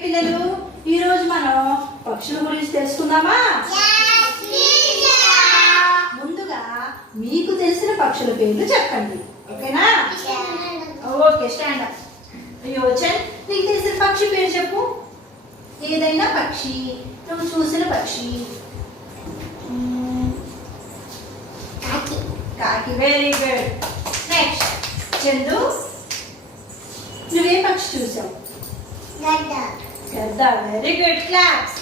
పిల్లలు ఈ రోజు మనం పక్షుల గురించి తెలుసుకుందామా? ముందుగా మీకు తెలిసిన పక్షుల పేర్లు చెప్పండి, ఓకేనా? Okay, stand up. యోచన్, నీకు తెలిసిన పక్షి పేరు చెప్పు. ఏదైనా పక్షి, నువ్వు చూసిన పక్షి. కాకి, వెరీ గుడ్. నెక్స్ట్ చందు, నువ్వే పక్షి చూసావు? గద్ద, వెరీ గుడ్. క్లాప్స్.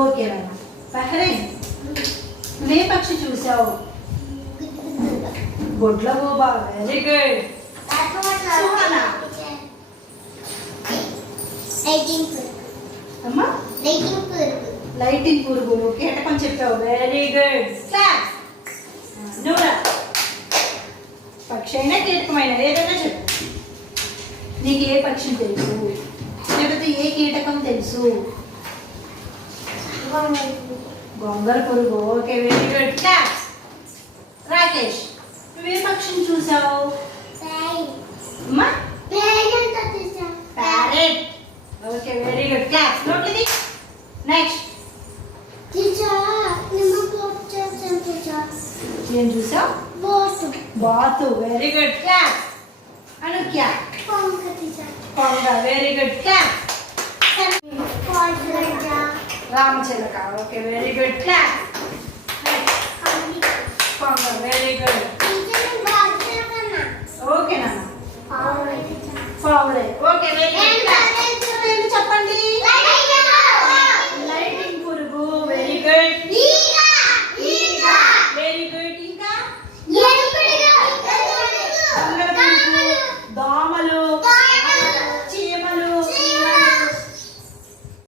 ఓకే రమ్మ. బహ్రైన్, నువ్వే పక్షి చూసావు? గొడ్ల గోబా, వెరీ గుడ్. సుహానా, అమ్మా లైటింగ్ పురుగు, కీటకం చెప్పావు, వెరీ గుడ్. క్లాప్స్. నూరా, పక్షి అయినా కీటకమైనా ఏదైనా చెప్పు. నీకు ఏ పక్షి తెలుసు, లేకపోతే ఏ కీటకం తెలుసు? గొంగర పురుగు, okay, very good. Claps. Rakesh, నువ్వే పక్షిని చూసావు? అమ్మా parrot, okay, very good. Claps. నోట్లది. నెక్స్ట్ ఏం చూసావు? బాతు, వెరీ గుడ్. క్లాప్స్. అనుక్య, కొంగ, వెరీ గుడ్. క్లాప్స్. రామచిలక, ఓకే, వెరీ గుడ్. క్లాప్స్.